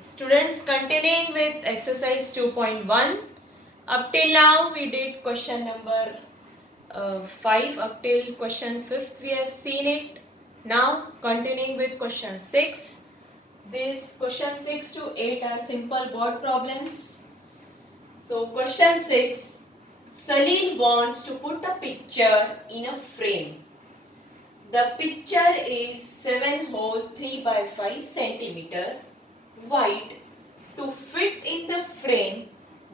Students, continuing with exercise 2.1. Up till now we did question number 5. Up till question 5th we have seen it. Now continuing with question 6. This question 6 to 8 are simple word problems. So question 6. Salil wants to put a picture in a frame. The picture is 7 hole 3 by 5 centimeter wide. To fit in the frame,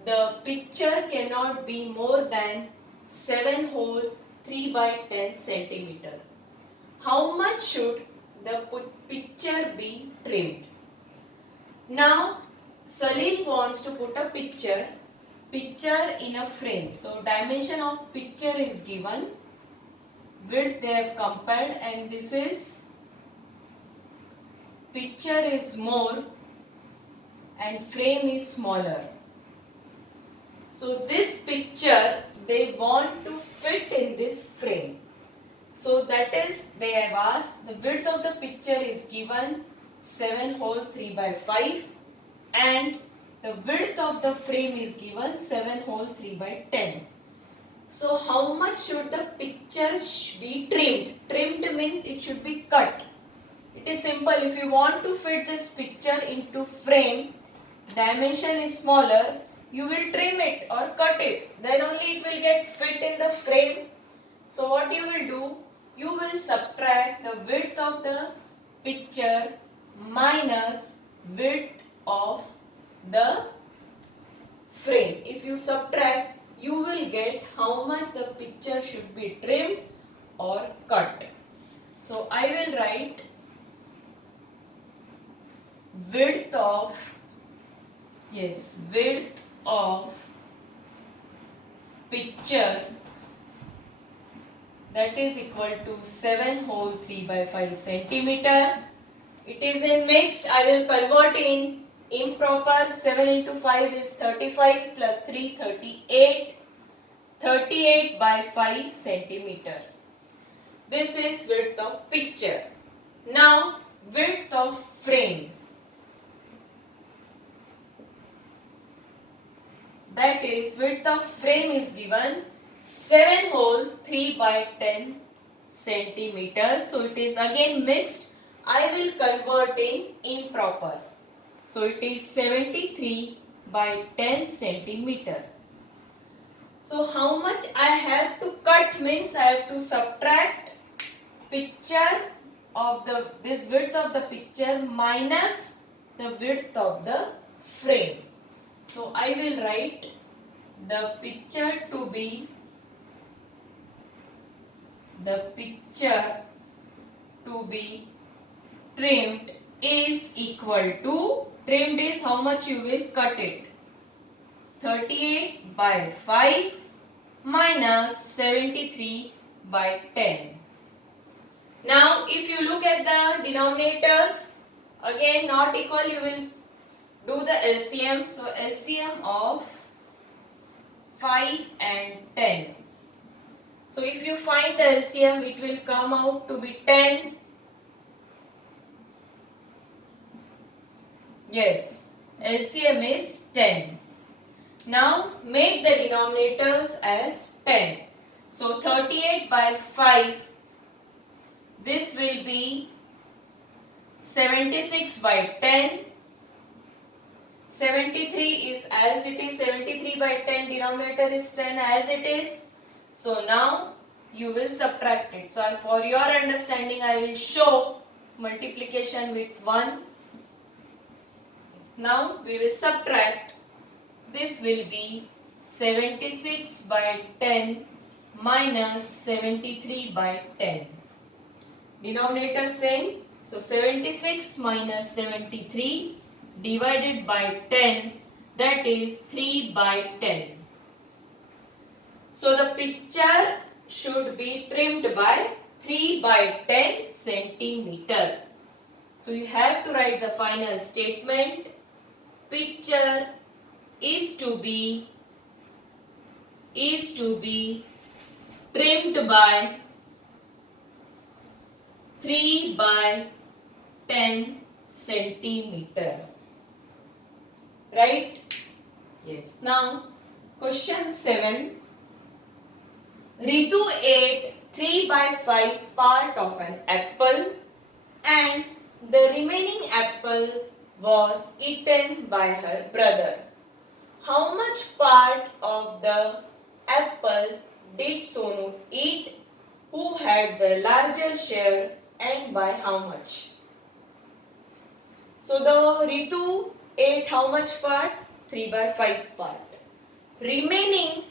the picture cannot be more than 7 hole 3 by 10 centimeter. How much should the picture be trimmed? Now, Salil wants to put a picture in a frame. So, dimension of picture is given, width they have compared, and this is picture is more and frame is smaller. So this picture they want to fit in this frame. So that is, they have asked, the width of the picture is given 7 hole 3 by 5 and the width of the frame is given 7 hole 3 by 10. So how much should the picture be trimmed? Trimmed means it should be cut. It is simple. If you want to fit this picture into frame, dimension is smaller, you will trim it or cut it. Then only it will get fit in the frame. So what you will do? You will subtract the width of the picture minus width of the frame. If you subtract, you will get how much the picture should be trimmed or cut. So I will write width of picture, that is equal to 7 whole 3 by 5 centimeter. It is in mixed. I will convert in improper. 7 into 5 is 35 plus 3 38. 38 by 5 centimeter. This is width of picture. Now width of frame. That is, width of frame is given 7 hole 3 by 10 centimeter. So it is again mixed. I will convert in improper. So it is 73 by 10 centimeter. So how much I have to cut means I have to subtract picture of this width of the picture minus the width of the frame. So I will write the picture to be trimmed is equal to, trimmed is how much you will cut it, 38 by 5 minus 73 by 10. Now if you look at the denominators, again not equal, you will do the LCM. So LCM of 5 and 10. So if you find the LCM, it will come out to be 10. Yes, LCM is 10. Now make the denominators as 10. So 38 by 5, this will be 76 by 10. 73 is as it is, 73 by 10, denominator is 10 as it is. So now you will subtract it. So for your understanding, I will show multiplication with 1. Now we will subtract. This will be 76 by 10 minus 73 by 10. Denominator same. So 76 minus 73 divided by 10, that is 3 by 10. So the picture should be trimmed by 3 by 10 centimeter. So you have to write the final statement. Picture is to be trimmed by 3 by 10 centimeter. Right? Yes. Now, question 7. Ritu ate 3 by 5 part of an apple and the remaining apple was eaten by her brother. How much part of the apple did Sonu eat? Who had the larger share and by how much? So the Ritu ate how much part? 3 by 5 part. Remaining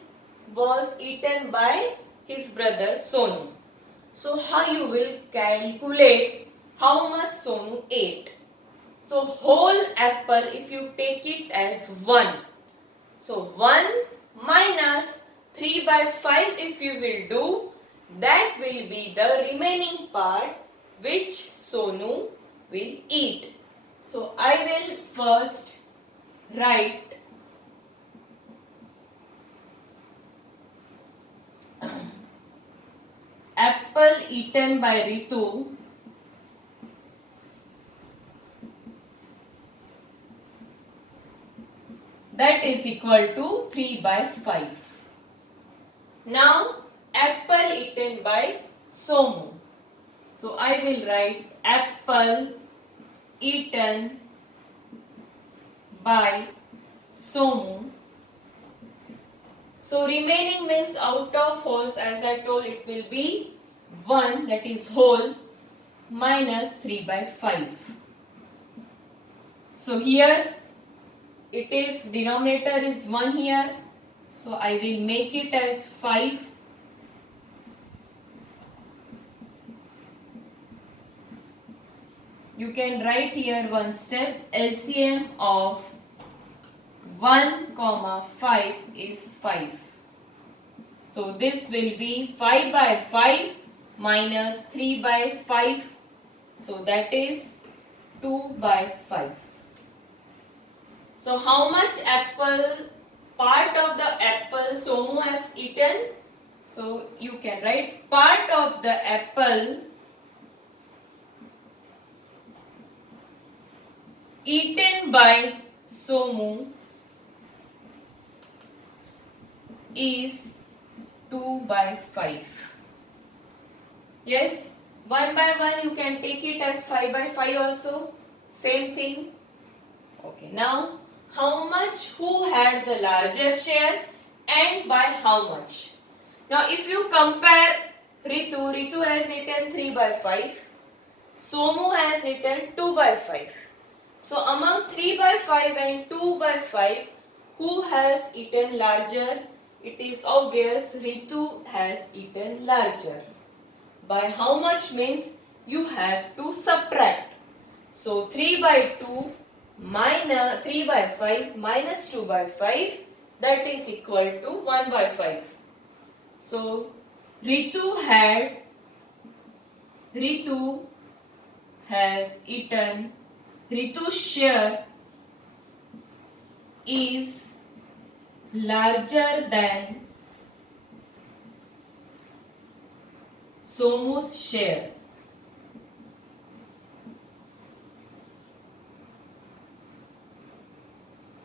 was eaten by his brother Sonu. So how you will calculate how much Sonu ate? So whole apple, if you take it as 1. So 1 minus 3 by 5 if you will do, that will be the remaining part which Sonu will eat. So I will first write apple eaten by Ritu that is equal to 3 by 5. Now apple eaten by Somu. So I will write apple eaten by Somu. So remaining means out of wholes, as I told, it will be 1, that is whole, minus 3 by 5. So here it is, denominator is 1 here. So I will make it as 5. You can write here one step. LCM of 1, 5 is 5. So this will be 5 by 5 minus 3 by 5. So that is 2 by 5. So how much part of the apple Somu has eaten? So you can write part of the apple eaten by Somu is 2 by 5. Yes, 1 by 1 you can take it as 5 by 5 also. Same thing. Okay, now how much, who had the larger share and by how much? Now if you compare Ritu has eaten 3 by 5. Somu has eaten 2 by 5. So among 3 by 5 and 2 by 5, who has eaten larger? It is obvious Ritu has eaten larger. By how much means you have to subtract. So 3 by 2 minus 3 by 5 minus 2 by 5, that is equal to 1 by 5. So Ritu has eaten, Ritu's share is larger than Somu's share.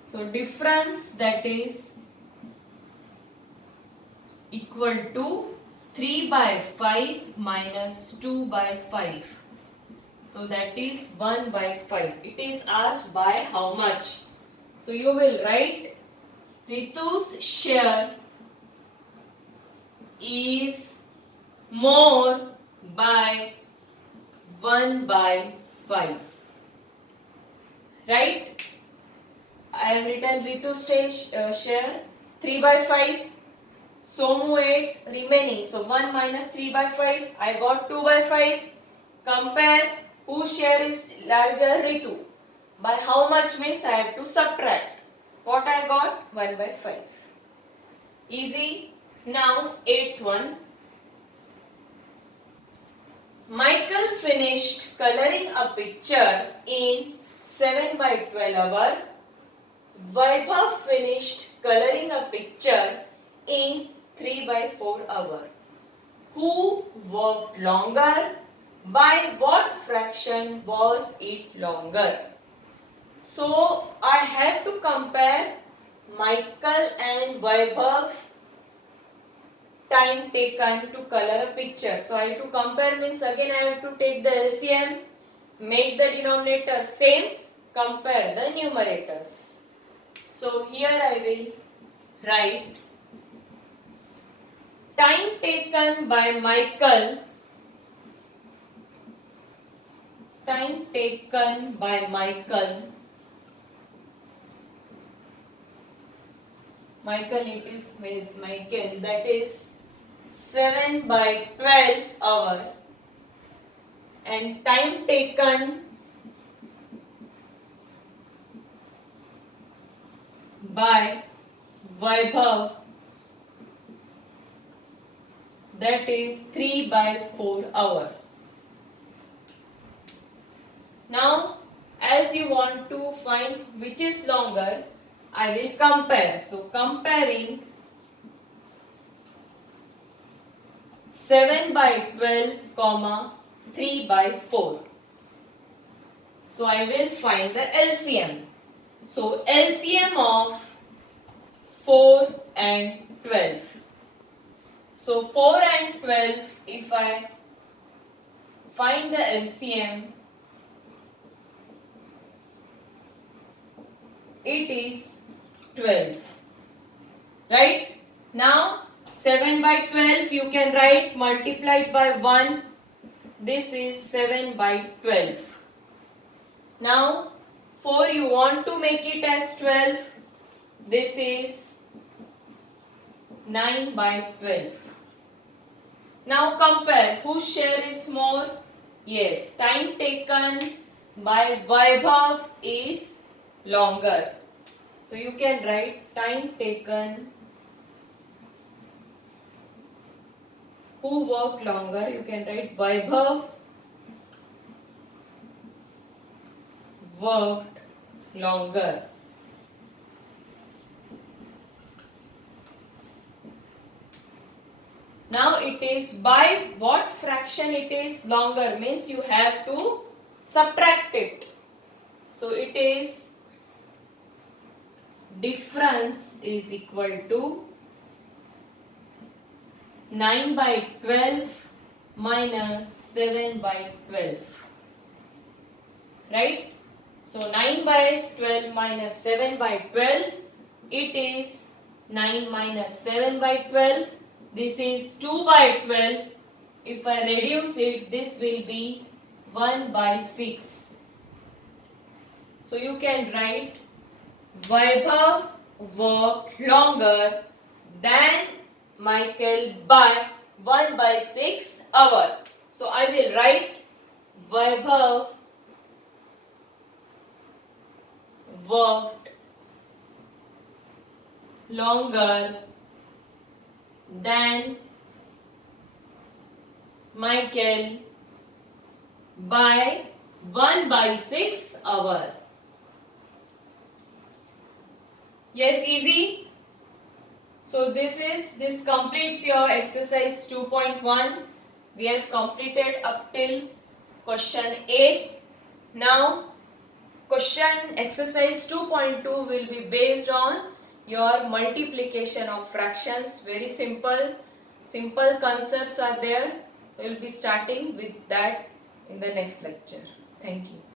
So difference, that is equal to 3 by 5 minus 2 by 5. So that is 1 by 5. It is asked by how much. So you will write Ritu's share is more by 1 by 5. Right? I have written Ritu's share 3 by 5. Somu 8 remaining. So 1 minus 3 by 5. I got 2 by 5. Compare whose share is larger? Ritu. By how much means I have to subtract. What I got? 1 by 5. Easy. Now 8th one. Michael finished coloring a picture in 7 by 12 hour. Vaibhav finished coloring a picture in 3 by 4 hour. Who worked longer? By what fraction was it longer? So I have to compare Michael and Vaibhav time taken to color a picture. So I have to compare means again I have to take the LCM, make the denominator same, compare the numerators. So here I will write time taken by Michael, Michael it is Michael, that is 7 by 12 hour, and time taken by Vaibhav, that is 3 by 4 hour. Now as you want to find which is longer, I will compare. So comparing 7 by 12 comma 3 by 4. So I will find the LCM. So LCM of 4 and 12. So 4 and 12, if I find the LCM, it is 12. Right? Now 7 by 12 you can write multiplied by 1. This is 7 by 12. Now 4 you want to make it as 12. This is 9 by 12. Now compare whose share is more. Yes, time taken by Vaibhav is longer. So you can write time taken, who worked longer, you can write Vaibhav worked longer. Now it is by what fraction it is longer, means you have to subtract it. So it is difference is equal to 9 by 12 minus 7 by 12. Right? So 9 by 12 minus 7 by 12, it is 9 minus 7 by 12. This is 2 by 12. If I reduce it, this will be 1 by 6. So you can write Vaibhav worked longer than Michael by 1 by 6 hour. So I will write Vaibhav worked longer than Michael by 1 by 6 hour. Yes, easy. So this completes your exercise 2.1. We have completed up till question 8. Now question exercise 2.2 will be based on your multiplication of fractions. Very simple concepts are there. We will be starting with that in the next lecture. Thank you.